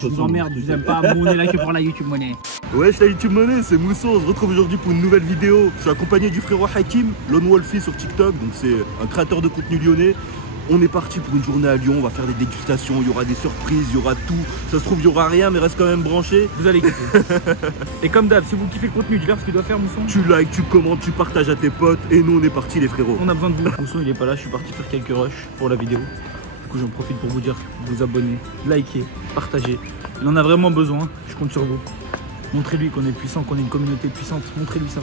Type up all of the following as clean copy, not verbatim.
Je vous emmerde, je vous aime pas. Bon, on est là que pour la YouTube Money. Ouais, c'est la YouTube Money, c'est Mousson. On se retrouve aujourd'hui pour une nouvelle vidéo. Je suis accompagné du frérot Hakim, Lone Wolfie sur TikTok. Donc, c'est un créateur de contenu lyonnais. On est parti pour une journée à Lyon. On va faire des dégustations. Il y aura des surprises, il y aura tout. Ça se trouve, il y aura rien, mais reste quand même branché. Vous allez kiffer. Et comme d'hab, si vous kiffez le contenu, dis-leur ce qu'il doit faire, Mousson. Tu likes, tu commentes, tu partages à tes potes. Et nous, on est parti, les frérots. On a besoin de vous. Mousson, il est pas là. Je suis parti faire quelques rushs pour la vidéo. Du coup, j'en profite pour vous dire de vous abonner, liker, partager. Il en a vraiment besoin. Je compte sur vous. Montrez-lui qu'on est puissant, qu'on est une communauté puissante. Montrez-lui ça.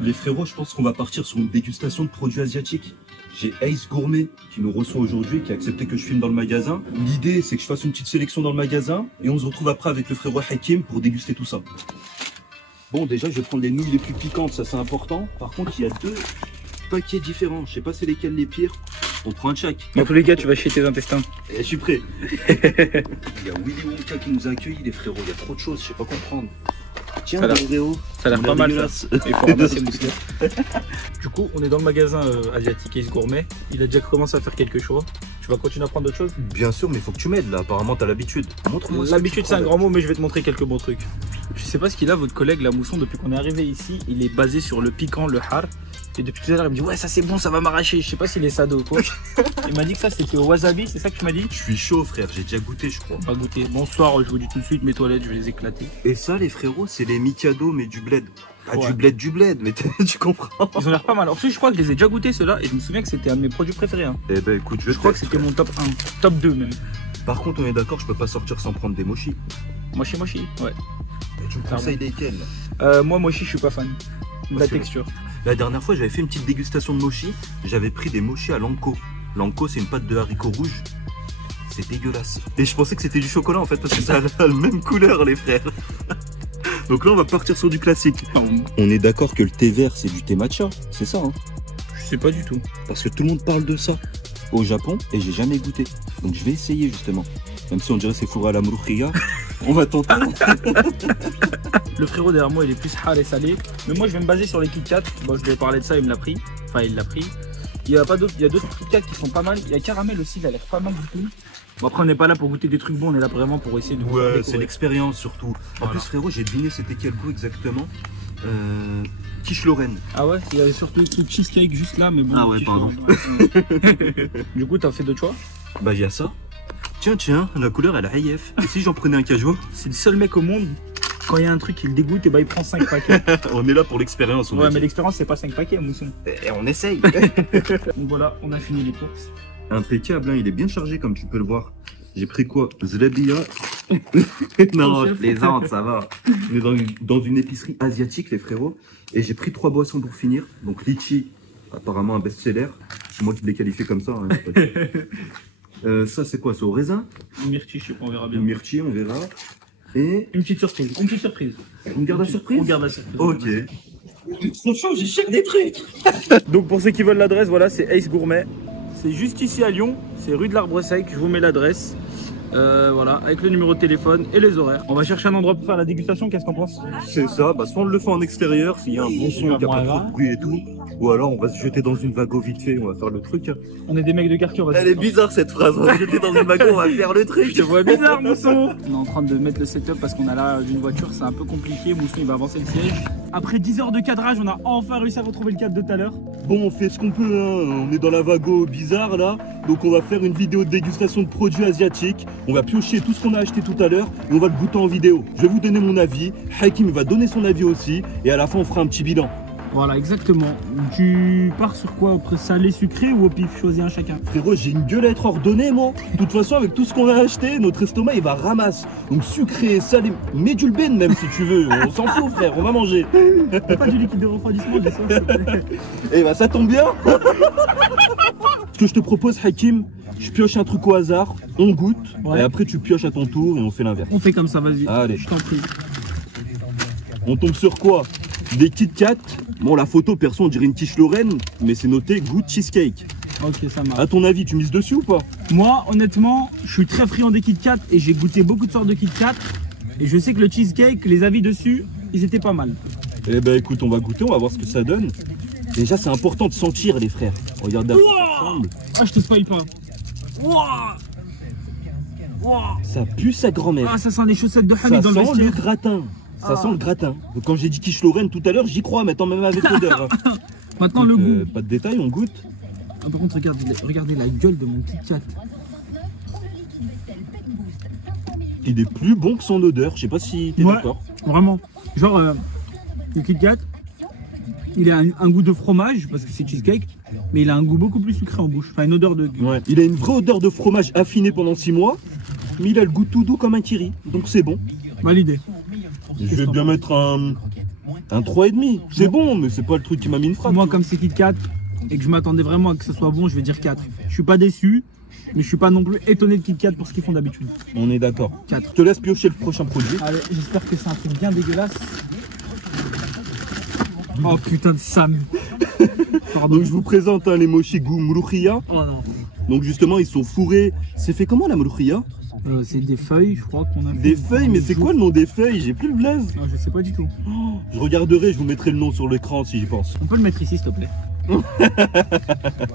Les frérots, je pense qu'on va partir sur une dégustation de produits asiatiques. J'ai Ace Gourmet qui nous reçoit aujourd'hui, qui a accepté que je filme dans le magasin. L'idée, c'est que je fasse une petite sélection dans le magasin et on se retrouve après avec le frérot Hakim pour déguster tout ça. Bon, déjà, je vais prendre les nouilles les plus piquantes, ça c'est important. Par contre, il y a deux paquets différents. Je sais pas c'est lesquels les pires. On prend un de chaque. Dans tous les cas, tu vas chier tes intestins. Et je suis prêt. Il y a Willy Wonka qui nous a accueillis, les frérots. Il y a trop de choses, je sais pas comprendre. Tiens, ça a l'air pas mal ça. Il faut ramasser le mousselet. Du coup, on est dans le magasin asiatique Ace Gourmet. Il a déjà commencé à faire quelques choix. Tu vas continuer à prendre d'autres choses? Bien sûr, mais il faut que tu m'aides là. Apparemment, t'as l'habitude. Montre-moi ça. L'habitude, c'est un grand mot, mais je vais te montrer quelques bons trucs. Je sais pas ce qu'il a, votre collègue, la Mousson, depuis qu'on est arrivé ici. Il est basé sur le piquant, le har. Et depuis tout à l'heure, il me dit ouais, ça c'est bon, ça va m'arracher. Je sais pas s'il est sado ou quoi. Il m'a dit que ça c'était au wasabi, c'est ça que tu m'as dit? Je suis chaud, frère. J'ai déjà goûté, je crois. Pas goûté. Bonsoir, je vous dis tout de suite, mes toilettes, je vais les éclater. Et ça, les frérots, c'est les Mikado, mais du bled. Ah, ouais. Du bled, mais tu comprends. Ils ont l'air pas mal. En plus, je crois que je les ai déjà goûtés ceux-là et je me souviens que c'était un de mes produits préférés. Hein. Eh ben écoute, je crois que c'était mon top 1, top 2 même. Par contre, on est d'accord, je peux pas sortir sans prendre des mochis. Mochi, ouais. Et tu me conseilles lesquels? Moi, mochi, je suis pas fan. De la texture. La dernière fois, j'avais fait une petite dégustation de mochi. J'avais pris des mochis à l'anko. L'anko, c'est une pâte de haricots rouges. C'est dégueulasse. Et je pensais que c'était du chocolat en fait, parce que ça a la même couleur, les frères. Donc là, on va partir sur du classique. On est d'accord que le thé vert, c'est du thé matcha, c'est ça, hein? Je sais pas du tout. Parce que tout le monde parle de ça au Japon et j'ai jamais goûté. Donc je vais essayer justement. Même si on dirait c'est fourré à la mouroukhia, on va tenter. Le frérot derrière moi, il est plus hard et salé. Mais moi, je vais me baser sur les Kit Kat. Bon, je lui ai parlé de ça, il me l'a pris. Enfin, il l'a pris. Il y a pas d'autres, il y a d'autres Kit Kat qui sont pas mal. Il y a caramel aussi, il a l'air pas mal du tout. Bon, après, on n'est pas là pour goûter des trucs bons, on est là vraiment pour essayer de. Ouais, c'est l'expérience surtout. En plus, frérot, j'ai deviné c'était quel goût exactement. Quiche Lorraine. Ah ouais, il y avait surtout le cheesecake juste là, mais bon. Ah ouais, pardon. Du coup, t'as fait d'autres choix? Bah, il y a ça. Tiens, la couleur elle a AIF. Et si j'en prenais un cajou? C'est le seul mec au monde, quand il y a un truc qui le dégoûte, et bah il prend 5 paquets. On est là pour l'expérience. Ouais, mais l'expérience c'est pas 5 paquets, Mousson. Et on essaye. Donc voilà, on a fini les courses. Impeccable, hein, il est bien chargé comme tu peux le voir. J'ai pris quoi? Zlabia. Non, je plaisante, ça va. On est dans une épicerie asiatique, les frérots. Et j'ai pris 3 boissons pour finir. Donc litchi, apparemment un best-seller. C'est moi qui l'ai qualifié comme ça. Hein, ça c'est quoi? C'est au raisin? Myrtille, je sais pas, on verra bien. Myrtille, on verra. Et une petite surprise. Une petite surprise. On garde la surprise? On garde la surprise. Ok. Trop chaud, j'ai cherché des trucs. Donc pour ceux qui veulent l'adresse, voilà, c'est Ace Gourmet. C'est juste ici à Lyon, c'est rue de l'Arbre Sec, je vous mets l'adresse. Voilà, avec le numéro de téléphone et les horaires. On va chercher un endroit pour faire la dégustation, qu'est-ce qu'on pense? C'est ça, bah soit on le fait en extérieur, s'il y a un bon son, qu'il n'y a pas trop de bruit et tout. Ou alors on va se jeter dans une wago vite fait, on va faire le truc. On est des mecs de quartier, on va. Elle est bizarre cette phrase, on va se jeter dans une wago, on va faire le truc. Je te vois bizarre, Mousson. On est en train de mettre le setup parce qu'on a là d'une voiture, c'est un peu compliqué. Mousson il va avancer le siège. Après 10 heures de cadrage, on a enfin réussi à retrouver le cadre de tout à l'heure. Bon, on fait ce qu'on peut, hein. On est dans la wago bizarre là. Donc on va faire une vidéo de dégustation de produits asiatiques. On va piocher tout ce qu'on a acheté tout à l'heure et on va le goûter en vidéo. Je vais vous donner mon avis, Hakim va donner son avis aussi et à la fin on fera un petit bilan. Voilà, exactement. Tu pars sur quoi? Salé, sucré ou au pif? Choisis un chacun. Frérot, j'ai une gueule à être ordonnée, moi. De toute façon, avec tout ce qu'on a acheté, notre estomac, il va ramasse. Donc sucré, salé, mets du ben même si tu veux. On s'en fout, frère, on va manger. T'as pas du liquide de refroidissement, j'ai ça. Eh bah, ça tombe bien. Ce que je te propose, Hakim, je pioche un truc au hasard, on goûte, et après tu pioches à ton tour et on fait l'inverse. On fait comme ça, vas-y. Allez. Je t'en prie. On tombe sur quoi? Des Kit Kat. Bon, la photo, perso, on dirait une quiche Lorraine, mais c'est noté Good Cheesecake. Ok, ça marche. À ton avis, tu mises dessus ou pas? Moi, honnêtement, je suis très friand des Kit Kat et j'ai goûté beaucoup de sortes de Kit Kat. Et je sais que le cheesecake, les avis dessus, ils étaient pas mal. Eh ben écoute, on va goûter, on va voir ce que ça donne. Déjà, c'est important de sentir, les frères. Regardez à quoi ça ressemble. Ah, je te spoil pas. Wouah. Wouah. Ça pue sa grand-mère. Ah, ça sent les chaussettes de Ça Hamid dans le sent le vestiaire. gratin. Ça sent le gratin. Donc, quand j'ai dit quiche Lorraine tout à l'heure, j'y crois, maintenant même avec l'odeur. Hein. Maintenant, Donc, le goût. pas de détails, on goûte. Ah, par contre, regardez la gueule de mon Kit Kat. Il est plus bon que son odeur. Je sais pas si t'es Ouais. d'accord. Vraiment. Genre, le Kit Kat, il a un goût de fromage, parce que c'est cheesecake, mais il a un goût beaucoup plus sucré en bouche. Enfin, une odeur de... Ouais. Il a une vraie odeur de fromage affiné pendant 6 mois, mais il a le goût tout doux comme un kiri. Donc c'est bon. Validé. Je vais bien mettre un 3,5. C'est bon, mais c'est pas le truc qui m'a mis une frappe. Moi, comme c'est Kit Kat, et que je m'attendais vraiment à que ce soit bon, je vais dire 4. Je suis pas déçu, mais je suis pas non plus étonné de Kit Kat pour ce qu'ils font d'habitude. On est d'accord. 4. Je te laisse piocher le prochain produit. Allez, j'espère que c'est un truc bien dégueulasse. Oh putain de Sam. Pardon. Donc je vous présente les mochi goût mouloukhia. Oh non. Donc justement, ils sont fourrés. C'est fait comment la mouloukhia? C'est des feuilles, je crois qu'on a fait. Des feuilles, mais c'est quoi le nom des feuilles? J'ai plus le blaze. Non, je sais pas du tout. Oh, je regarderai, je vous mettrai le nom sur l'écran si j'y pense. On peut le mettre ici, s'il te plaît.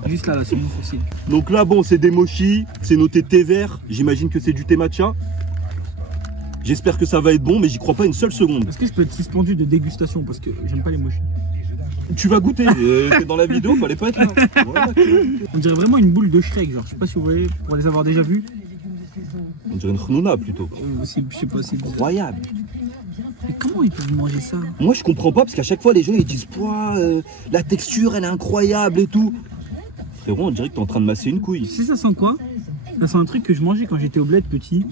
Juste là, sur mon sourcil. Donc là, bon, c'est des mochi, c'est noté thé vert. J'imagine que c'est du thé matcha. J'espère que ça va être bon, mais j'y crois pas une seule seconde. Est-ce que je peux être suspendu de dégustation parce que j'aime pas les mochis? Tu vas goûter. T'es dans la vidéo, fallait pas être là. Voilà. On dirait vraiment une boule de Shrek, genre. Je sais pas si vous voyez, pour les avoir déjà vus. On dirait une khnouna plutôt. Je sais pas, c'est Incroyable. Mais comment ils peuvent manger ça? Moi, je comprends pas parce qu'à chaque fois, les gens ils disent Pouah, la texture elle est incroyable et tout. Frérot, on dirait que t'es en train de masser une couille. Tu sais, ça sent quoi? Ça sent un truc que je mangeais quand j'étais au bled petit.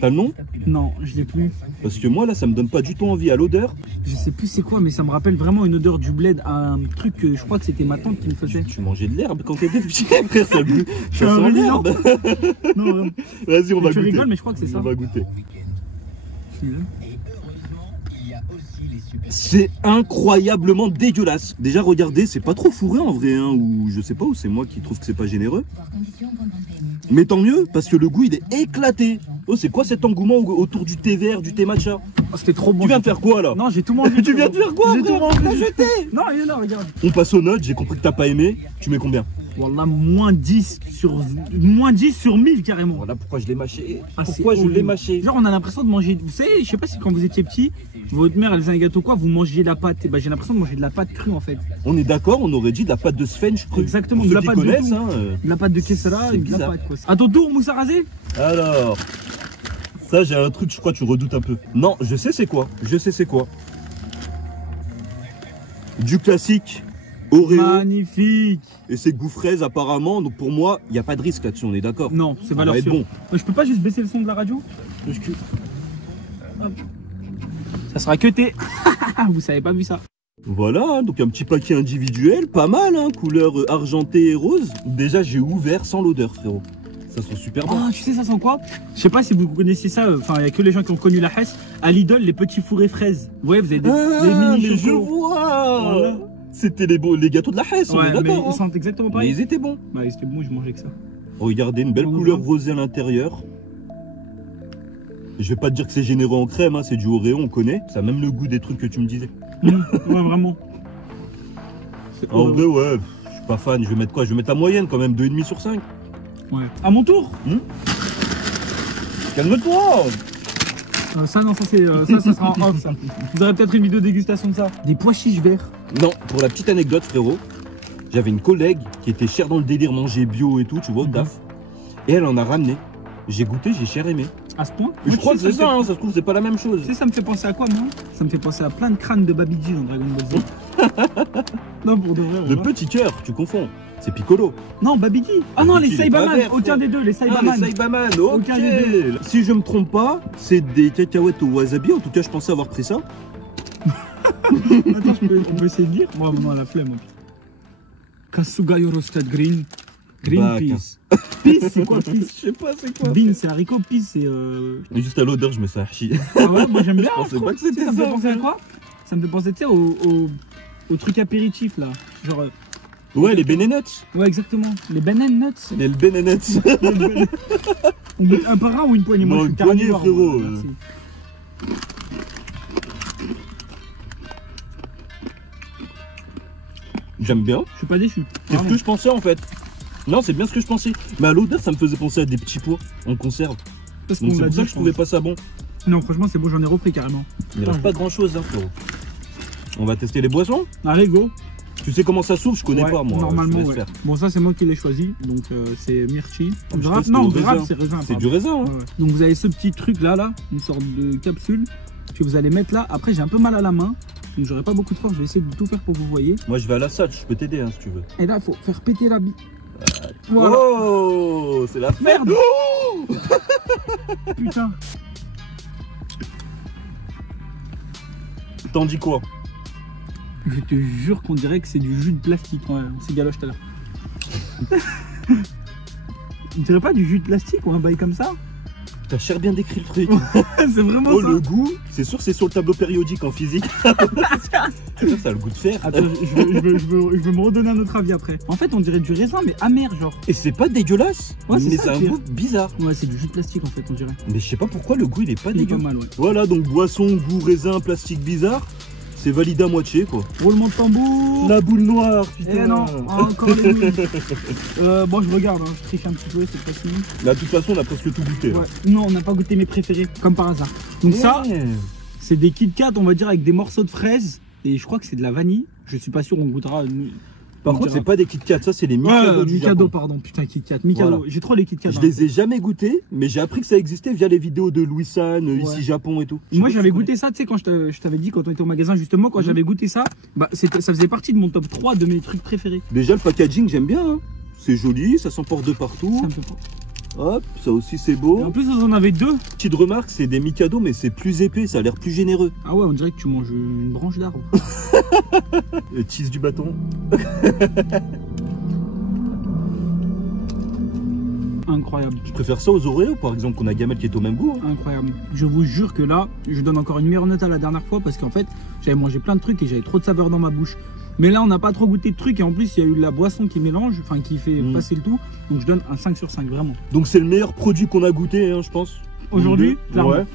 T'as le nom? Non, je l'ai plus. Parce que moi là, ça me donne pas du tout envie à l'odeur. Je sais plus c'est quoi, mais ça me rappelle vraiment une odeur du bled. Un truc que je crois que c'était ma tante qui me faisait. Tu mangeais de l'herbe quand t'étais petit, frère, ça sent un l'herbe. Non, vraiment. Vas-y, on va Tu goûter. rigoles, mais je crois que c'est ça. On va goûter. C'est incroyablement dégueulasse. Déjà, regardez, c'est pas trop fourré en vrai, hein, ou je sais pas, ou c'est moi qui trouve que c'est pas généreux. Mais tant mieux, parce que le goût il est éclaté. Oh, c'est quoi cet engouement autour du thé vert, du thé matcha? Oh, c'était trop bon. Tu viens de faire quoi là? Non, j'ai tout mangé. Tu viens de faire quoi? J'ai tout frère mangé. T'as jeté. Non, il est là, regarde. On passe aux notes, j'ai compris que t'as pas aimé. Tu mets combien? Wallah, moins 10 sur 1000 carrément. Voilà pourquoi je l'ai mâché. Ah, Pourquoi c'est je l'ai horrible. mâché? Genre, on a l'impression de manger. Vous savez, je sais pas si quand vous étiez petit, votre mère elle faisait un gâteau quoi, vous mangiez la pâte. Et bah, j'ai l'impression de manger de la pâte crue en fait. On est d'accord, on aurait dit de la pâte de Svench crue. Exactement, Pour de ceux la qui pâte de connaissent, tout. hein. De la pâte de Kessara C'est et de la bizarre. pâte quoi. À ton tour, Moussa Razé? Alors, ça j'ai un truc, je crois que tu redoutes un peu. Non, je sais c'est quoi. Je sais c'est quoi. Du classique, Oreo. Magnifique. Et c'est goût fraise apparemment. Donc pour moi, il n'y a pas de risque là-dessus, on est d'accord. Non, c'est Ça valeur va être sûre. bon. Je peux pas juste baisser le son de la radio? Hop. Ça sera cuté. Vous savez pas vu ça. Voilà, hein, donc un petit paquet individuel, pas mal, hein, couleur argentée et rose. Déjà j'ai ouvert sans l'odeur, frérot. Ça sent super bon. Ah, tu sais, ça sent quoi? Je sais pas si vous connaissiez ça, enfin, il y a que les gens qui ont connu la Hesse. À Lidl, les petits fourrés fraises. Vous voyez, vous avez des mini mais je chocos. vois. Voilà. C'était les gâteaux de la Hesse, on est Ouais, mais d'accord. ils Hein. sentent exactement Mais pareil. ils étaient bons. Bah, c'était bon, je mangeais que ça. Regardez, une belle On couleur voit. rosée à l'intérieur. Je vais pas te dire que c'est généreux en crème, hein, c'est du Oreo, on connaît. Ça a même le goût des trucs que tu me disais. Ouais, vraiment. C'est En vrai, ouais, je suis pas fan. Je vais mettre quoi? Je vais mettre la moyenne quand même, 2,5 sur 5. Ouais. À mon tour. Calme-toi. Ça, non, ça, c'est, ça sera en off, ça. Vous aurez peut-être une vidéo dégustation de ça. Des pois chiches verts. Non, pour la petite anecdote, frérot, j'avais une collègue qui était chère dans le délire, manger bio et tout, tu vois, au taf. Et elle en a ramené. J'ai goûté, j'ai cher aimé. À ce point? Et je Moi, crois tu que sais, c'est ça, hein, ça se trouve, c'est pas la même chose. Tu sais, ça me fait penser à quoi, moi? Ça me fait penser à plein de crânes de Babiji dans Dragon Ball Z. Non, pour de vrai. Le voilà. petit cœur, tu confonds. C'est Piccolo. Non, Babiji. Ah non, les Babiji, il est pas Saibaman. vert, Aucun frère. des deux, les Ah, Saibaman. les Saibaman, ok. Aucun des Si je me trompe pas, c'est des cacahuètes au wasabi. En tout cas, je pensais avoir pris ça. Attends, on peut essayer de lire. Moi, on a la flemme. Kasugayo roasted green. Green Bah, peas. Peas, c'est quoi peas? Je sais pas, c'est quoi. Bean, c'est haricot. Peas, c'est. Mais juste à l'odeur, je me sens archi. Ah ouais, moi j'aime bien. Je pensais trouve. pas que c'était Tu sais, ça me fait ça, penser à frère. quoi? Ça me fait penser, tu sais, au truc apéritif là. Genre. Ouais, les Benenuts. Ouais, exactement. Les banana nuts. Les Benenuts. On met un par un ou une poignée? Moi, Non, je suis une poignée, carnivore, frérot. moi, merci. J'aime bien. Je suis pas déçu. C'est ce que je pensais en fait. Non, c'est bien ce que je pensais. Mais à l'odeur, ça me faisait penser à des petits pois en conserve. Donc c'est pour ça que je trouvais pas ça bon. Non, franchement, c'est bon, j'en ai repris carrément. Il reste pas grand chose, hein, frérot. On va tester les boissons. Allez, go. Tu sais comment ça s'ouvre? Je connais Ouais, pas moi. normalement, Je laisse ouais. faire. Bon, ça, c'est moi qui l'ai choisi. Donc, c'est Myrchi. Ah, je Grave, sais, non, c'était au grave, raisin. c'est raisin. C'est pardon. du raisin, hein. Ouais, ouais. Donc, vous avez ce petit truc là, une sorte de capsule que vous allez mettre là. Après, j'ai un peu mal à la main. Donc, j'aurai pas beaucoup de force. Je vais essayer de tout faire pour que vous voyez. Moi, je vais à la salle. Je peux t'aider hein, si tu veux. Et là, il faut faire péter la bille. Voilà. Oh, c'est la Merde. Oh Putain. T'en dis quoi? Je te jure qu'on dirait que c'est du jus de plastique. Ouais, c'est galoche tout à l'heure. On dirait pas du jus de plastique ou un bail comme ça? T'as cher bien décrit le truc. C'est vraiment Oh, ça. le goût, c'est sûr, c'est sur le tableau périodique en physique. Ça a le goût de fer. Attends, je veux me redonner un autre avis après. En fait, on dirait du raisin, mais amer, genre. Et c'est pas dégueulasse, Ouais, c'est mais ça, c'est un le pire. goût bizarre. Ouais, c'est du jus de plastique en fait, on dirait. Mais je sais pas pourquoi le goût il est pas Il est dégueu. pas mal, ouais. Voilà, donc boisson, goût, raisin, plastique bizarre, c'est validé à moitié quoi. Roulement de tambour. La boule noire, putain. Eh non, encore les mouilles. Bon, je regarde, hein, je triche un petit peu, c'est pas fini. Là, de toute façon, on a presque tout goûté. Ouais. Non, on n'a pas goûté mes préférés, comme par hasard. Donc ça, Ouais. c'est des Kit Kat, on va dire, avec des morceaux de fraises. Et je crois que c'est de la vanille. Je suis pas sûr, on goûtera. Par contre, c'est pas des Kit Kat, ça c'est les Mikado Ouais, du Mikado, Japon. pardon, putain, Kit Kat. Mikado, Voilà. j'ai trop les Kit Kat. Je hein. les ai jamais goûtés, mais j'ai appris que ça existait via les vidéos de Louis San, Ouais. ici Japon et tout. Je sais Moi pas si j'avais tu goûté ça, tu sais, quand je t'avais dit, quand on était au magasin justement, quand Mhm. j'avais goûté ça, bah, ça faisait partie de mon top 3 de mes trucs préférés. connais. Déjà, le packaging, j'aime bien. Hein. C'est joli, ça s'emporte de partout. Ça me fait pas. Hop, ça aussi c'est Et beau. en plus, vous en avez deux. Petite remarque, c'est des Mikado, mais c'est plus épais, ça a l'air plus généreux. Ah ouais, on dirait que tu manges une branche d'arbre. Cheese du bâton. Incroyable. Je préfère ça aux Oreos, par exemple, qu'on a Gamel qui est au même goût. Hein. Incroyable. Je vous jure que là, je donne encore une meilleure note à la dernière fois parce qu'en fait, j'avais mangé plein de trucs et j'avais trop de saveurs dans ma bouche. Mais là, on n'a pas trop goûté de trucs et en plus, il y a eu la boisson qui mélange, enfin qui fait passer le tout. Donc je donne un 5 sur 5, vraiment. Donc c'est le meilleur produit qu'on a goûté, hein, je pense. Aujourd'hui, Ou deux. clairement. Ouais.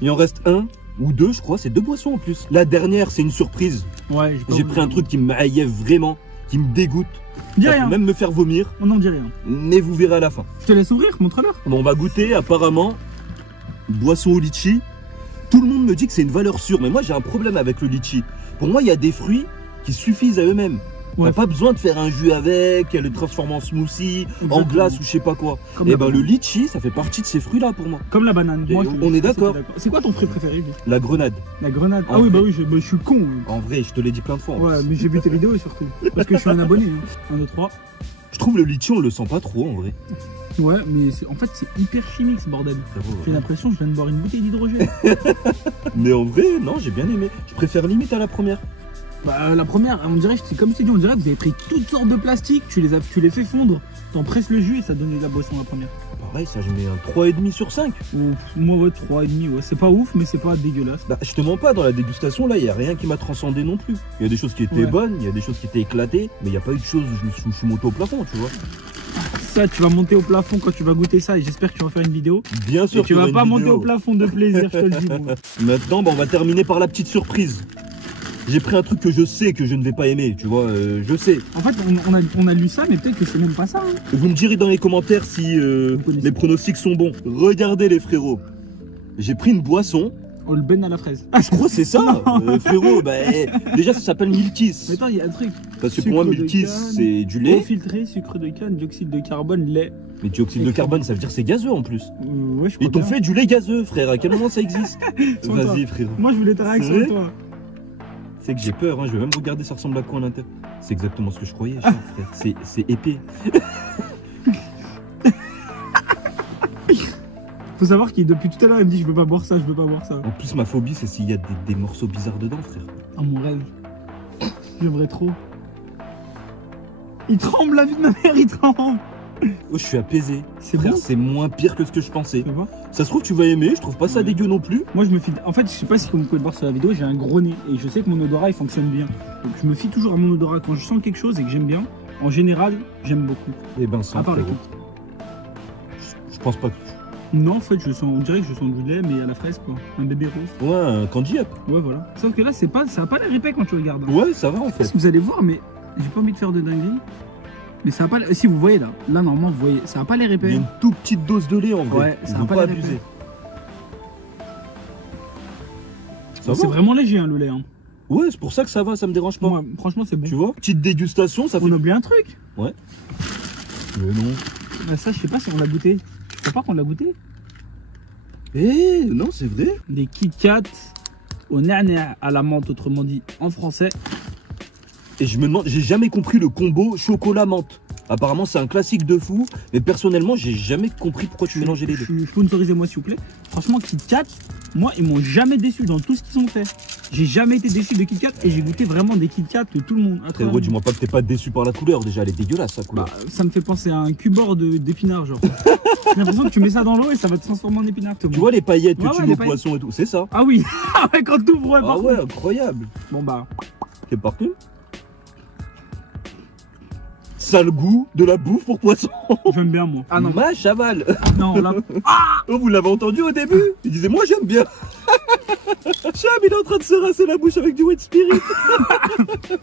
Il en reste un ou deux, je crois, c'est deux boissons en plus. La dernière, c'est une surprise. Ouais, J'ai pris un truc qui m'aillait vraiment, qui me dégoûte. Dis Ça peut rien. même me faire vomir, On n'en dit rien. mais vous verrez à la fin. Je te laisse ouvrir, montre-leur. Bon, on va goûter apparemment boisson au litchi. Tout le monde me dit que c'est une valeur sûre, mais moi j'ai un problème avec le litchi. Pour moi, il y a des fruits qui suffisent à eux-mêmes. On Ouais. n'a pas besoin de faire un jus avec, le transformer en smoothie, en Exactement. glace ou je sais pas quoi. Comme Et la ben banane. le litchi, ça fait partie de ces fruits-là pour moi. Comme la banane. Et on est d'accord. C'est quoi ton fruit préféré, lui? La grenade. La grenade. En Ah oui, vrai. bah oui, je suis con. Oui. En vrai, je te l'ai dit plein de fois. en Ouais, plus. mais j'ai vu tes vidéos surtout. Parce que je suis un abonné. 1, 2, 3. Je trouve le litchi, on le sent pas trop en vrai. Ouais, mais en fait, c'est hyper chimique ce bordel. J'ai l'impression que je viens de boire une bouteille d'hydrogène. Mais en vrai, non, j'ai bien aimé. Je préfère limite à la première. Bah, la première, on dirait, comme je t'ai dit, on dirait que vous avez pris toutes sortes de plastiques, tu les fais fondre, t'en presses le jus et ça donne de la boisson la première. Pareil, ça, je mets un 3,5 sur 5. Moi, ouais, 3,5, ouais. C'est pas ouf, mais c'est pas dégueulasse. Bah, je te mens pas, dans la dégustation, là, il n'y a rien qui m'a transcendé non plus. Il y a des choses qui étaient Ouais. bonnes, il y a des choses qui étaient éclatées, mais il n'y a pas eu de choses où je suis monté au plafond, tu vois. Ça, tu vas monter au plafond quand tu vas goûter ça et j'espère que tu vas faire une vidéo. Bien sûr Et tu qu'il y vas aura une pas monter vidéo. au plafond de plaisir, je te le dis. Bon. Maintenant, bah, on va terminer par la petite surprise. J'ai pris un truc que je sais que je ne vais pas aimer, tu vois, je sais. En fait, on a lu ça, mais peut-être que c'est même pas ça. Hein. Vous me direz dans les commentaires si connaissez. les pronostics sont bons. Regardez les frérots. J'ai pris une boisson. Oh, le ben à la fraise. Je crois que c'est ça, frérot. Bah, déjà, ça s'appelle Milkis. Mais attends, il y a un truc. Parce que pour moi, Sucre de Milkis, canne, c'est du Eau lait. filtrée, sucre de canne, dioxyde de carbone, lait. Mais dioxyde de carbone, ça veut dire que c'est gazeux en plus. Ouais, je crois Ils t'ont bien. fait du lait gazeux, frère. À quel moment ça existe? Sur toi. Vas-y, frérot. Moi, je voulais ta réaction, vrai toi. C'est que j'ai peur, hein. Je vais même regarder ça ressemble à quoi à l'intérieur. C'est exactement ce que je croyais, cher frère. C'est épais. Faut savoir qu'il depuis tout à l'heure il me dit je veux pas boire ça, je veux pas boire ça. En plus, ma phobie, c'est s'il y a des morceaux bizarres dedans, frère. Oh mon rêve. J'aimerais trop. Il tremble la vie de ma mère, il tremble. Oh, je suis apaisé. C'est Frère, bon. c'est moins pire que ce que je pensais. Tu vois. Ça se trouve, tu vas aimer. Je trouve pas ça Ouais. dégueu non plus. Moi je me fie. En fait, je sais pas si comme vous pouvez le voir sur la vidéo, j'ai un gros nez et je sais que mon odorat il fonctionne bien. Donc je me fie toujours à mon odorat quand je sens quelque chose et que j'aime bien. En général, j'aime beaucoup. Eh ben, ça. À part les frérot. coups. Je pense pas que. Non, en fait, on dirait que je sens du lait, mais à la fraise quoi. Un bébé rose. Ouais, un candy up. Ouais, voilà. Sauf que là, ça a pas l'air épais quand tu regardes. Hein. Ouais, ça va en Je sais pas fait. si vous allez voir, mais J'ai pas envie de faire de dinguerie. Mais ça va pas. Si vous voyez là, normalement vous voyez, ça va pas les Il y a répéter. une toute petite dose de lait en vrai. Ouais, Ils ça vont va pas les abuser. C'est vraiment léger hein, le lait. Hein. Ouais, c'est pour ça que ça va, ça me dérange pas. Moi, franchement, c'est bon. Tu vois, petite dégustation, ça fait. On a oublié un truc. Ouais. Mais non. Bah, ça, je sais pas si on l'a goûté. Je crois pas qu'on l'a goûté. Eh, non, c'est vrai. Des Kit Kat au nana à la menthe, autrement dit en français. Et je me demande, j'ai jamais compris le combo chocolat-menthe. Apparemment, c'est un classique de fou, mais personnellement, j'ai jamais compris pourquoi tu mélangeais les deux. Sponsorisez-moi s'il vous plaît. Franchement, Kit Kat, moi, ils m'ont jamais déçu dans tout ce qu'ils ont fait. J'ai jamais été déçu de Kit Kat et j'ai goûté vraiment des Kit Kat de tout le monde. Frérot, dis-moi pas que t'es pas déçu par la couleur, déjà, elle est dégueulasse, sa couleur. Bah, ça me fait penser à un cubord d'épinards, genre. J'ai l'impression que tu mets ça dans l'eau et ça va te transformer en épinard. Tu vois les paillettes que Ouais, tu ouais, mets les au poisson et tout, c'est ça. Ah oui, quand tu ouvres, Ah ouais, incroyable. Bon bah, C'est parti. Ça a le goût de la bouffe pour poisson. j'aime bien moi. Ah non, Ma chaval. non, là. Oh, vous l'avez entendu au début. Il disait, moi j'aime bien. Cham, il est en train de se rincer la bouche avec du wet spirit.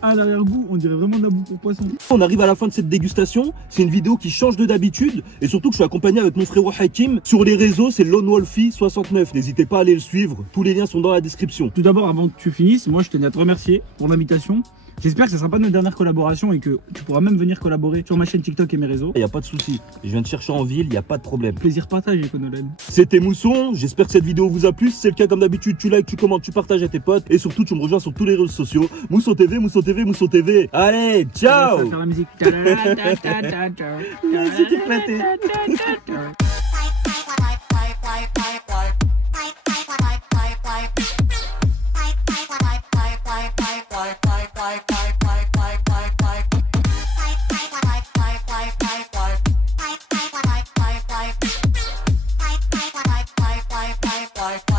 À l'arrière-goût, on dirait vraiment de la bouffe pour poisson. On arrive à la fin de cette dégustation. C'est une vidéo qui change de d'habitude. Et surtout que je suis accompagné avec mon frérot Hakim. Sur les réseaux, c'est Lone Wolfie 69. N'hésitez pas à aller le suivre. Tous les liens sont dans la description. Tout d'abord, avant que tu finisses, moi je tenais à te remercier pour l'invitation. J'espère que ce sera pas notre dernière collaboration et que tu pourras même venir collaborer sur ma chaîne TikTok et mes réseaux. Il n'y a pas de souci. Je viens de chercher en ville, il n'y a pas de problème. Plaisir partagé, Conolène. C'était Mousson, j'espère que cette vidéo vous a plu. Si c'est le cas, comme d'habitude, tu likes, tu commentes, tu partages à tes potes. Et surtout, tu me rejoins sur tous les réseaux sociaux. Mousson TV, Mousson TV, Mousson TV. Allez, ciao. Ça va faire la musique. Musique éclatée. Bye.